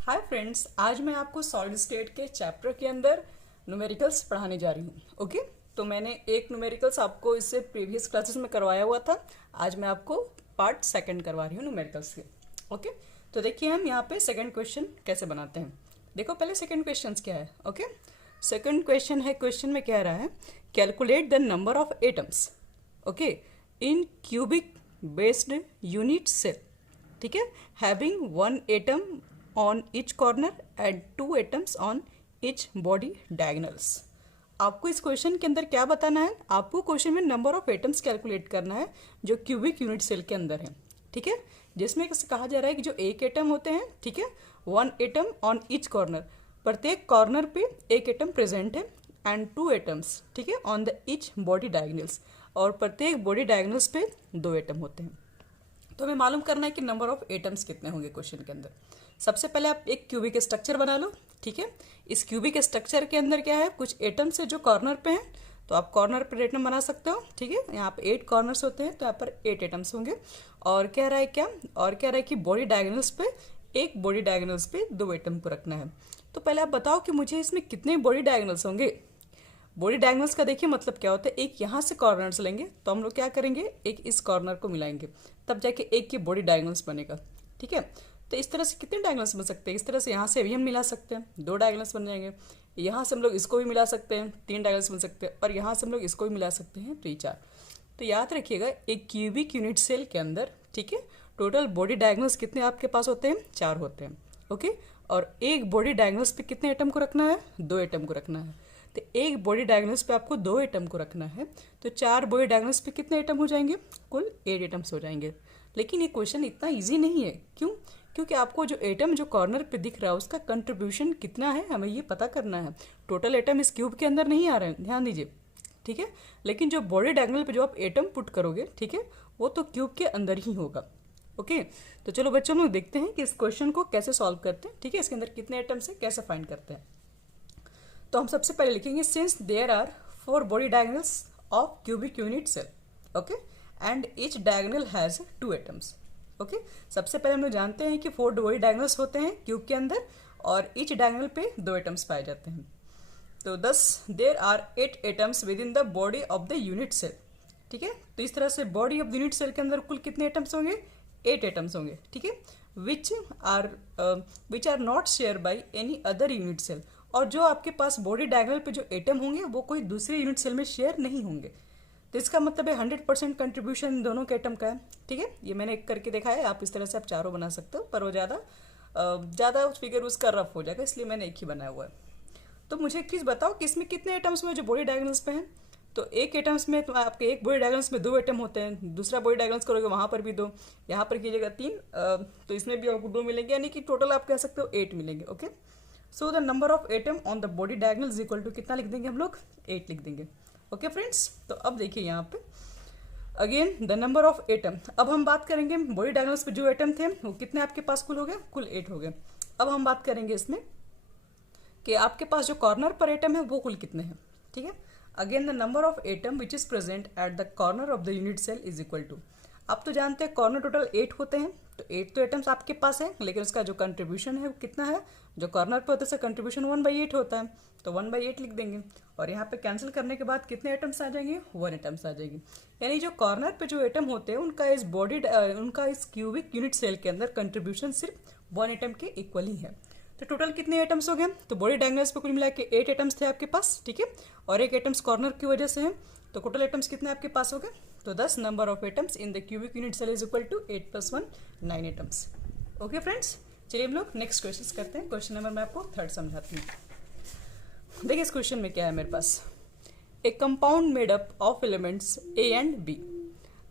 Hi friends, आज मैं आपको सॉलिड स्टेट के चैप्टर के अंदर न्यूमेरिकल्स पढ़ाने जा रही हूँ। ओके, तो मैंने एक न्यूमेरिकल्स आपको इससे प्रीवियस क्लासेस में करवाया हुआ था। आज मैं आपको पार्ट सेकंड करवा रही हूँ न्यूमेरिकल्स के। ओके, तो देखिए हम यहाँ पे सेकंड क्वेश्चन कैसे बनाते हैं। देखो पहले सेकंड क्वेश्चन क्या है। ओके, सेकंड क्वेश्चन है, क्वेश्चन में कह रहा है calculate the number of atoms okay in cubic based unit cell. ठीक है, having one atom on each corner and two atoms on each body diagonals. आपको इस क्वेश्चन के अंदर क्या बताना है, आपको क्वेश्चन में नंबर ऑफ एटम्स कैलकुलेट करना है जो क्यूबिक यूनिट सेल के अंदर है। ठीक है, जिसमें कहा जा रहा है कि जो एक एटम होते हैं, ठीक है, one atom on each corner, प्रत्येक कॉर्नर पे एक एटम प्रेजेंट है, एंड टू एटम्स, ठीक है, on the each body diagonals, और प्रत्येक बॉडी डायगनल्स पे दो एटम होते हैं। तो हमें मालूम करना है कि नंबर ऑफ एटम्स कितने होंगे क्वेश्चन के अंदर। सबसे पहले आप एक क्यूबिक स्ट्रक्चर बना लो। ठीक है, इस क्यूबिक स्ट्रक्चर के अंदर क्या है, कुछ एटम्स है जो कॉर्नर पे हैं, तो आप कॉर्नर पर एटम बना सकते हो। ठीक है, यहाँ पे 8 कॉर्नर्स होते हैं, तो यहाँ पर 8 एटम्स होंगे। और कह रहा है क्या, और कह रहा है कि बॉडी डायगोनल्स पे, एक बॉडी डायगोनल्स पे दो एटम को रखना है। तो पहले आप बताओ कि मुझे इसमें कितने बॉडी डायगोनल्स होंगे। बॉडी डायगोनल्स का देखिए मतलब क्या होता है, एक यहाँ से कॉर्नर्स लेंगे तो हम लोग क्या करेंगे, एक इस कॉर्नर को मिलाएंगे, तब जाके एक की बॉडी डायगोनल्स बनेगा। ठीक है, तो इस तरह से कितने डायगोनल्स बन सकते हैं, इस तरह से यहाँ से भी हम मिला सकते हैं, दो डायगोनल्स बन जाएंगे। यहाँ से हम लोग इसको भी मिला सकते हैं, तीन डायगोनल्स बन सकते हैं, और यहाँ से हम लोग इसको भी मिला सकते हैं, तो ये चार। तो याद रखिएगा एक क्यूबिक यूनिट सेल के अंदर, ठीक है, टोटल बॉडी डायगोनल्स कितने आपके पास होते हैं, चार होते हैं। ओके, और एक बॉडी डायगोनल्स पे कितने एटम को रखना है, दो एटम को रखना है। तो एक बॉडी डायगोनल्स पे आपको दो एटम को रखना है, तो चार बॉडी डायगोनल्स पे कितने एटम हो जाएंगे, कुल 8 एटम्स हो जाएंगे। लेकिन ये क्वेश्चन इतना इजी नहीं है, क्यों? क्योंकि आपको जो एटम जो कॉर्नर पे दिख रहा है उसका कंट्रीब्यूशन कितना है हमें ये पता करना है। टोटल एटम इस क्यूब के अंदर नहीं आ रहे हैं, ध्यान दीजिए। ठीक है, लेकिन जो बॉडी डायगोनल पे जो आप एटम पुट करोगे, ठीक है, वो तो क्यूब के अंदर ही होगा। ओके, तो चलो बच्चों लोग देखते हैं कि इस क्वेश्चन को कैसे सॉल्व करते हैं। ठीक है, इसके अंदर कितने एटम्स है कैसे फाइंड करते हैं। तो हम सबसे पहले लिखेंगे since there are 4 body diagonals of cubic unit cell, okay, and each diagonal has 2 atoms. Okay, सबसे पहले हम लोग जानते हैं कि 4 बॉडी डायगोनल्स होते हैं क्यूब के अंदर, और ईच डायगोनल पे 2 एटम्स पाए जाते हैं। तो thus there are 8 atoms within the body of the unit cell. ठीक है, तो इस तरह से body of the unit cell के अंदर कुल कितने एटम्स होंगे, 8 एटम्स होंगे। ठीक है, which are not share by any other unit cell, और जो आपके पास बॉडी डायगोनल पे जो एटम होंगे वो कोई दूसरे यूनिट सेल में शेयर नहीं होंगे। तो इसका मतलब है 100% कंट्रीब्यूशन दोनों के एटम का है। ठीक है, ये मैंने एक करके देखा है, आप इस तरह से आप चारों बना सकते हो, पर वो ज़्यादा फिगर उसका रफ हो जाएगा, इसलिए मैंने एक ही बनाया हुआ है। तो मुझे एक चीज़ बताओ कि इसमें कितने एटम्स में जो बॉडी डायगोनल्स पे हैं। तो एक एटम्स में तो आपके एक बॉडी डायगोनल्स में दो एटम होते हैं, दूसरा बॉडी डायगोनल्स करोगे वहाँ पर भी दो, यहाँ पर कीजिएगा 3, तो इसमें भी आपको 2 मिलेंगे, यानी कि टोटल आप कह सकते हो 8 मिलेंगे। Okay, so the number of atom on the body diagonal is equal to कितना लिख देंगे हम लोग, 8 लिख देंगे। ओके फ्रेंड्स, तो अब देखिए यहाँ पे again the number of atom. अब हम बात करेंगे बॉडी डायगोनल्स पे जो एटम थे वो कितने आपके पास कुल हो गए, कुल 8 हो गए। अब हम बात करेंगे इसमें कि आपके पास जो कॉर्नर पर एटम है वो कुल कितने हैं। ठीक है, again the number of atom which is present at the corner of the unit cell is equal to, आप तो जानते हैं कॉर्नर टोटल 8 होते हैं, तो 8 तो एटम्स आपके पास है, लेकिन उसका जो कंट्रीब्यूशन है वो कितना है, जो कॉर्नर पर होता है उसका कंट्रीब्यूशन 1/8 होता है, तो 1/8 लिख देंगे। और यहाँ पे कैंसिल करने के बाद कितने एटम्स आ जाएंगे, 1 एटम्स आ जाएंगे। यानी जो कॉर्नर पे जो एटम होते हैं उनका इस क्यूबिक यूनिट सेल के अंदर कंट्रीब्यूशन सिर्फ 1 एटम के इक्वल ही है। तो टोटल कितने एटम्स हो गए, तो बॉडी डायगोनल्स पे कुल मिला के 8 एटम्स थे आपके पास। ठीक है, और एक एटम्स कॉर्नर की वजह से है, तो टोटल एटम्स कितने आपके पास हो गए, तो 10 number of atoms in the cubic unit cell is equal to 8 + 1 9 एटम्स। ओके फ्रेंड्स, चलिए हम लोग नेक्स्ट क्वेश्चन करते हैं। क्वेश्चन नंबर मैं आपको 3 समझाती हूँ। देखिए इस क्वेश्चन में क्या है मेरे पास, a compound made up of elements A and B.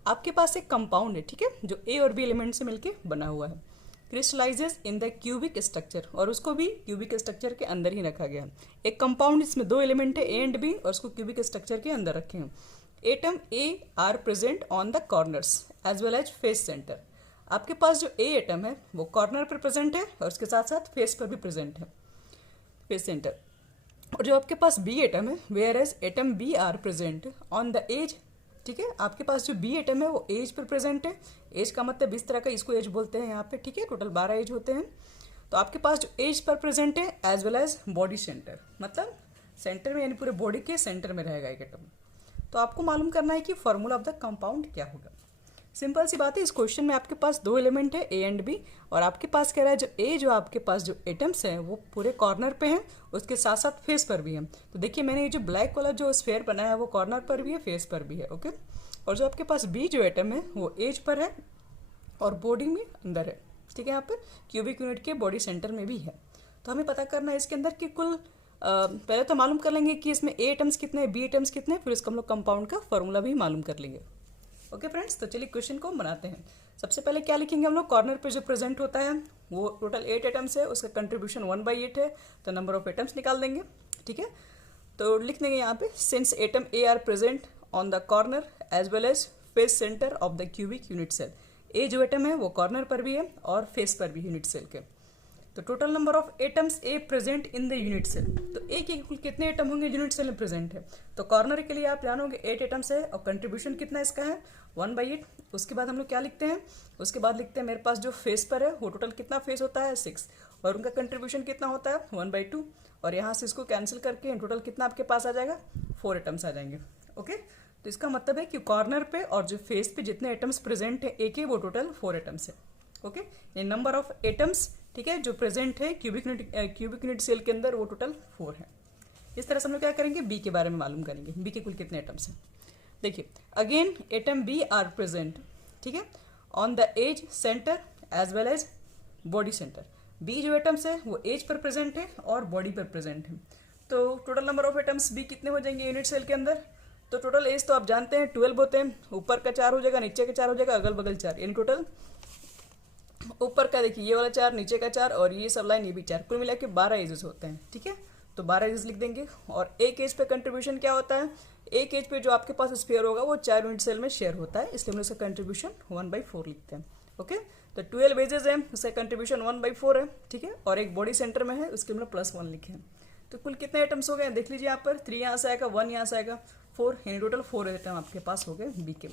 आपके पास एक कंपाउंड है, ठीक है, जो ए और बी एलिमेंट से मिलके बना हुआ है, crystallises in the cubic structure, और उसको भी क्यूबिक स्ट्रक्चर के अंदर ही रखा गया है। एक कंपाउंड, इसमें 2 एलिमेंट है ए एंड बी, और उसको क्यूबिक स्ट्रक्चर के अंदर रखे हैं। Atom A are present on the corners as well as face centre. आपके पास जो ए एटम है वो कॉर्नर पर प्रेजेंट है, और उसके साथ साथ फेस पर भी प्रेजेंट है, फेस सेंटर। और जो आपके पास बी एटम है, whereas atom B are present on the edge. ठीक है, आपके पास जो बी एटम है वो एज पर प्रेजेंट है। एज का मतलब इस तरह का, इसको एज बोलते हैं यहाँ पे। ठीक है, टोटल 12 एज होते हैं। तो आपके पास जो एज पर प्रेजेंट है as well as body centre, मतलब सेंटर में यानी पूरे बॉडी के सेंटर में रहेगा एक एटम। तो आपको मालूम करना है कि फॉर्मूला ऑफ द कंपाउंड क्या होगा। सिंपल सी बात है, इस क्वेश्चन में आपके पास दो एलिमेंट है ए एंड बी, और आपके पास कह रहा है जो ए जो आपके पास जो एटम्स हैं वो पूरे कॉर्नर पे हैं, उसके साथ साथ फेस पर भी है। तो देखिए मैंने ये जो ब्लैक वाला जो स्फेयर बनाया है वो कॉर्नर पर भी है, फेस पर भी है, ओके। और जो आपके पास बी जो एटम है वो एज पर है और बॉडी में अंदर है, ठीक है। यहाँ पर क्यूबिक यूनिट के बॉडी सेंटर में भी है। तो हमें पता करना है इसके अंदर कि कुल पहले तो मालूम कर लेंगे कि इसमें ए एटम्स कितने हैं, बी एटम्स कितने हैं, फिर इसका हम लोग कंपाउंड का फॉर्मूला भी मालूम कर लेंगे। ओके फ्रेंड्स, तो चलिए क्वेश्चन को बनाते हैं। सबसे पहले क्या लिखेंगे हम लोग, कॉर्नर पे जो प्रेजेंट होता है वो टोटल 8 एटम्स है, उसका कंट्रीब्यूशन 1/8 है, तो नंबर ऑफ एटम्स निकाल देंगे, ठीक है। तो लिख देंगे यहाँ पे since atom A are present on the corner as well as face centre of the cubic unit cell. A जो एटम है वो कॉर्नर पर भी है और फेस पर भी यूनिट सेल के। तो total number of atoms A present in the unit cell, तो ए के कुल कितने एटम होंगे यूनिट सेल में प्रेजेंट है। तो कॉर्नर के लिए आप जानोगे 8 एटम्स है और कंट्रीब्यूशन कितना इसका है 1/8। उसके बाद हम लोग क्या लिखते हैं, उसके बाद लिखते हैं मेरे पास जो फेस पर है वो टोटल कितना फेस होता है 6, और उनका कंट्रीब्यूशन कितना होता है 1/2, और यहाँ से इसको कैंसिल करके टोटल कितना आपके पास आ जाएगा 4 एटम्स आ जाएंगे, ओके। तो इसका मतलब है कि कॉर्नर पे और जो फेस पे जितने एटम्स प्रेजेंट है ए के वो टोटल 4 एटम्स है, ओके। ये नंबर ऑफ एटम्स, ठीक है, जो प्रेजेंट है क्यूबिक यूनिट सेल के अंदर वो टोटल 4 है। इस तरह से हम लोग क्या करेंगे, बी के बारे में मालूम करेंगे, बी के कुल कितने एटम्स हैं। देखिए again atom B are present, ठीक है, on the edge centre as well as body centre. B जो एटम्स है वो एज पर प्रेजेंट है और बॉडी पर प्रेजेंट है। तो total number of atoms B कितने हो जाएंगे यूनिट सेल के अंदर। तो टोटल एज तो आप जानते हैं 12 होते हैं, ऊपर का 4 हो जाएगा, नीचे का 4 हो जाएगा, अगल बगल 4, यानी टोटल ऊपर का देखिए ये वाला 4, नीचे का 4 और ये सब लाइन ये भी 4, कुल मिला के 12 एजेस होते हैं, ठीक है। तो 12 एजेस लिख देंगे। और एक एज पे कंट्रीब्यूशन क्या होता है, एक एज पे जो आपके पास स्फीयर होगा वो 4 यूनिट सेल में शेयर होता है, इसलिए हम उसका कंट्रीब्यूशन 1/4 लिखते हैं, ओके। तो 12 एजेस है, उसका कंट्रीब्यूशन 1/4 है, ठीक है। और एक बॉडी सेंटर में है, उसके हमने +1 लिखे हैं। तो कुल कितने आइटम्स हो गए देख लीजिए यहाँ पर, 3 यहाँ से आएगा, 1 यहाँ से आएगा, 4, यानी टोटल 4 आइटम आपके पास हो गए बी के।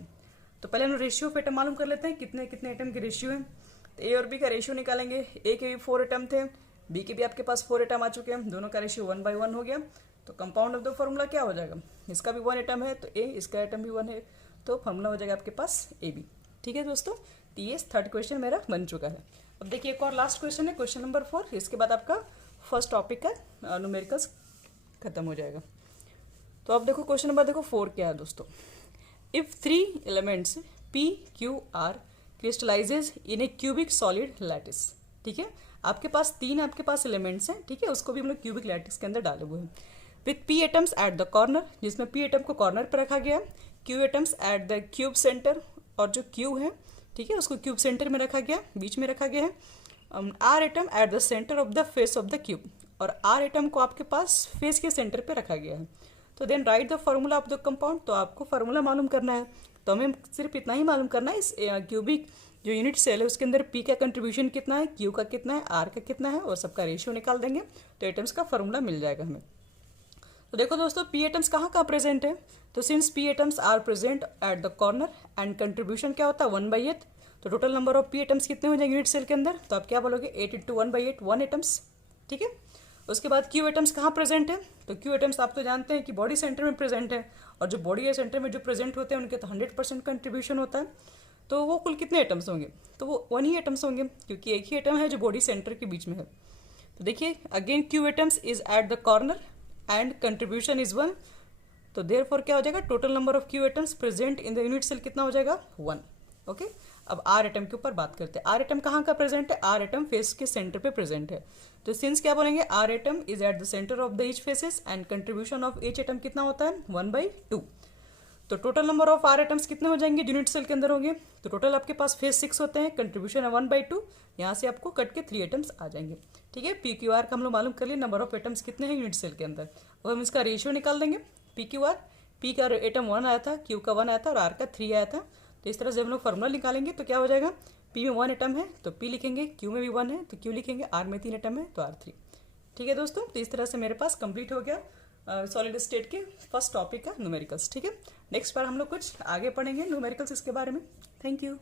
तो पहले हम रेशियो ऑफ आइटम मालूम कर लेते हैं कितने कितने आइटम के रेशियो है। तो ए और बी का रेशियो निकालेंगे, ए के भी 4 आइटम थे, बी के भी आपके पास 4 आइटम आ चुके हैं, दोनों का रेशियो 1/1 हो गया। तो कंपाउंड ऑफ द फॉर्मूला क्या हो जाएगा, इसका भी 1 आइटम है तो ए, इसका आइटम भी 1 है, तो फॉर्मूला हो जाएगा आपके पास ए बी, ठीक है दोस्तों। तो ये थर्ड क्वेश्चन मेरा बन चुका है। अब देखिए एक और लास्ट क्वेश्चन है, क्वेश्चन नंबर 4, इसके बाद आपका फर्स्ट टॉपिक का न्यूमेरिकल्स खत्म हो जाएगा। तो अब देखो क्वेश्चन नंबर देखो 4 क्या है दोस्तों। If 3 elements P Q R crystallises in A cubic solid lattice, ठीक है, आपके पास 3 आपके पास एलिमेंट्स हैं, ठीक है, उसको भी हम लोग क्यूबिक लैटिस के अंदर डाले हुए हैं, with P atoms eight the corner, जिसमें पी एटम को कॉर्नर पर रखा गया, Q atoms at the cube centre, और जो क्यू है, ठीक है, उसको क्यूब सेंटर में रखा गया, बीच में रखा गया है, R atom at the centre of the face of the cube, और आर एटम को आपके पास फेस के सेंटर पे रखा गया है। तो then write the formula of the compound, तो आपको फार्मूला मालूम करना है। तो हमें सिर्फ इतना ही मालूम करना है, इस क्यूबिक जो यूनिट सेल है उसके अंदर पी का कंट्रीब्यूशन कितना है, क्यू का कितना है, आर का कितना है, और सबका रेशियो निकाल देंगे तो एटम्स का फार्मूला मिल जाएगा हमें। तो देखो दोस्तों पी एटम्स कहाँ कहाँ प्रेजेंट है, तो since P atoms are present at the corner and contribution क्या होता है 1/8, तो total number of P atoms कितने हो जाएंगे यूनिट सेल के अंदर, तो आप क्या बोलोगे 8 × 1/8, 1 एटम्स, ठीक है। उसके बाद क्यू एटम्स कहाँ प्रेजेंट है, तो क्यू एटम्स आप तो जानते हैं कि बॉडी सेंटर में प्रेजेंट है, और जो बॉडी सेंटर में जो प्रेजेंट होते हैं उनके तो 100% कंट्रीब्यूशन होता है। तो वो कुल कितने एटम्स होंगे, तो वो 1 ही एटम्स होंगे, क्योंकि एक ही एटम है जो बॉडी सेंटर के बीच में है। तो देखिए again Q atoms is at the corner and contribution is 1, तो देयरफॉर क्या हो जाएगा, total number of Q atoms present in the unit cell कितना हो जाएगा 1, ओके। अब आर एटम के ऊपर बात करते हैं, आर एटम कहाँ का प्रेजेंट है, आर एटम फेस के सेंटर पे प्रेजेंट है। तो सिंस क्या बोलेंगे, R atom is at the centre of the each faces and contribution of each atom कितना होता है 1/2। तो total number of R atoms कितने हो जाएंगे यूनिट सेल के अंदर होंगे, तो टोटल आपके पास फेस 6 होते हैं, कंट्रीब्यूशन है 1/2, यहाँ से आपको कट के 3 एटम्स आ जाएंगे, ठीक है। पी क्यू आर का हम लोग मालूम कर लिए नंबर ऑफ एटम्स कितने हैं यूनिट सेल के अंदर, और हम इसका रेशियो निकाल देंगे। पी क्यू आर, पी का एटम 1 आया था, क्यू का 1 आया था और आर का 3 आया था। तो इस तरह से हम लोग फॉर्मूला निकालेंगे तो क्या हो जाएगा, पी में 1 एटम है तो पी लिखेंगे, क्यू में भी 1 है तो क्यू लिखेंगे, आर में 3 एटम है तो आर 3, ठीक है दोस्तों। तो इस तरह से मेरे पास कंप्लीट हो गया सॉलिड स्टेट के फर्स्ट टॉपिक का न्यूमेरिकल्स, ठीक है। नेक्स्ट बार हम लोग कुछ आगे पढ़ेंगे न्यूमेरिकल्स इसके बारे में। Thank you.